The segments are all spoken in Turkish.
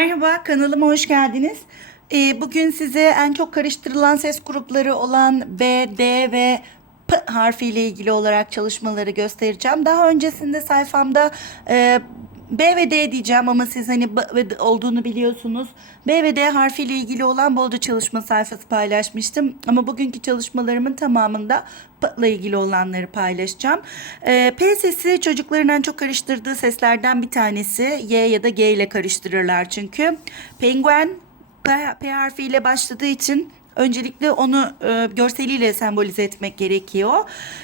Merhaba, kanalıma hoş geldiniz. Ee, bugün size en çok karıştırılan ses grupları olan B, D ve P harfiyle ilgili olarak çalışmaları göstereceğim. Daha öncesinde sayfamda e, B ve D diyeceğim ama siz hani B ve D olduğunu biliyorsunuz. B ve D harfiyle ilgili olan bolca çalışma sayfası paylaşmıştım. Ama bugünkü çalışmalarımın tamamında P ile ilgili olanları paylaşacağım. Ee, P sesi çocukların en çok karıştırdığı seslerden bir tanesi. Y ya da G ile karıştırırlar çünkü. Penguen P, P harfiyle başladığı için öncelikle onu e, görseliyle sembolize etmek gerekiyor.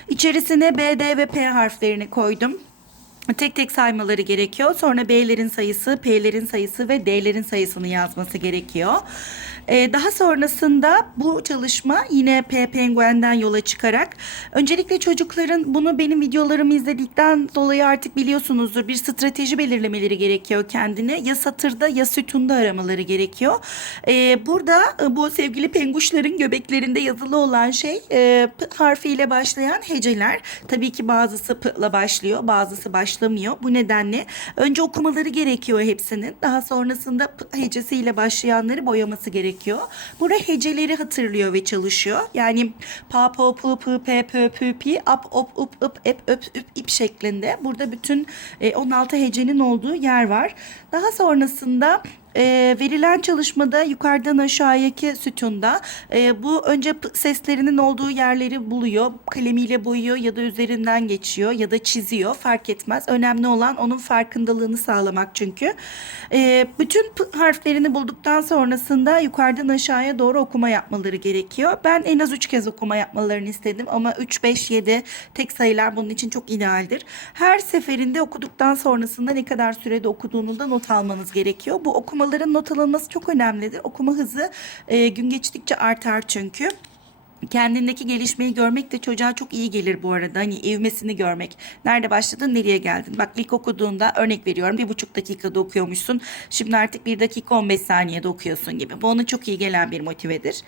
İçerisine B, D ve P harflerini koydum. Tek tek saymaları gerekiyor. Sonra B'lerin sayısı, P'lerin sayısı ve D'lerin sayısını yazması gerekiyor. Ee, daha sonrasında bu çalışma yine P penguenden yola çıkarak öncelikle çocukların bunu benim videolarımı izledikten dolayı artık biliyorsunuzdur bir strateji belirlemeleri gerekiyor kendine. Ya satırda ya sütunda aramaları gerekiyor. Ee, burada e, bu sevgili penguşların göbeklerinde yazılı olan şey e, harfiyle başlayan heceler. Tabii ki bazısı P ile başlıyor, bazısı başlamıyor. Bu nedenle önce okumaları gerekiyor hepsinin. Daha sonrasında hecesiyle başlayanları boyaması gerekiyor. Burada heceleri hatırlıyor ve çalışıyor. Yani pa, po, pu, pı, pe, pö, pü, pi, ap, op, up, ıp, ep, öp, üp, ip şeklinde. Burada bütün e, 16 hecenin olduğu yer var. Daha sonrasında e, verilen çalışmada yukarıdan aşağıya sütunda e, bu önce seslerinin olduğu yerleri buluyor. Kalemiyle boyuyor ya da üzerinden geçiyor ya da çiziyor fark etmez. Önemli olan onun farkındalığını sağlamak çünkü. E, bütün harflerini bulduktan sonrasında yukarıdan aşağıya doğru okuma yapmaları gerekiyor. Ben en az 3 kez okuma yapmalarını istedim ama 3, 5, 7 tek sayılar bunun için çok idealdir. Her seferinde okuduktan sonrasında ne kadar sürede okuduğunu da not almanız gerekiyor. Bu okumaların not alınması çok önemlidir. Okuma hızı e, gün geçtikçe artar çünkü. Kendindeki gelişmeyi görmek de çocuğa çok iyi gelir bu arada. Hani ivmesini görmek. Nerede başladın, nereye geldin? Bak ilk okuduğunda örnek veriyorum bir buçuk dakikada okuyormuşsun. Şimdi artık bir dakika 15 saniyede okuyorsun gibi. Bu ona çok iyi gelen bir motivedir.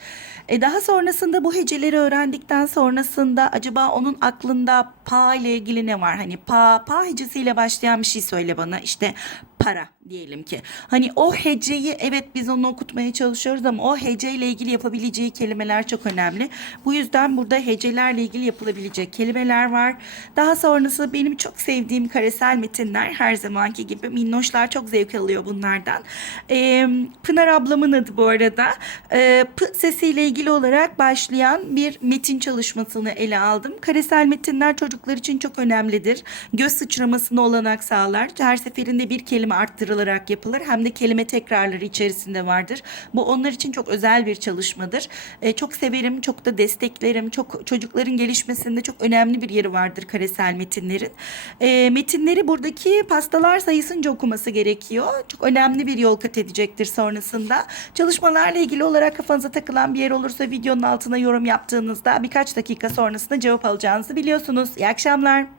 E daha sonrasında bu heceleri öğrendikten sonrasında acaba onun aklında pa ile ilgili ne var? Hani pa, pa hecesiyle başlayan bir şey söyle bana. İşte para diyelim ki. Hani o heceyi evet biz onu okutmaya çalışıyoruz ama o heceyle ilgili yapabileceği kelimeler çok önemli. Bu yüzden burada hecelerle ilgili yapılabilecek kelimeler var. Daha sonrası benim çok sevdiğim karesel metinler her zamanki gibi. Minnoşlar çok zevk alıyor bunlardan. Ee, Pınar ablamın adı bu arada. Ee, P sesiyle ilgili olarak başlayan bir metin çalışmasını ele aldım. Karesel metinler çocuklar için çok önemlidir. Göz sıçramasına olanak sağlar. Her seferinde bir kelime arttırılarak yapılır. Hem de kelime tekrarları içerisinde vardır. Bu onlar için çok özel bir çalışmadır. Ee, çok severim, çok da desteklerim. Çok çocukların gelişmesinde çok önemli bir yeri vardır karesel metinlerin. Ee, metinleri buradaki pastalar sayısınca okuması gerekiyor. Çok önemli bir yol kat edecektir sonrasında. Çalışmalarla ilgili olarak kafanıza takılan bir yer olursa videonun altına yorum yaptığınızda birkaç dakika sonrasında cevap alacağınızı biliyorsunuz. İyi akşamlar.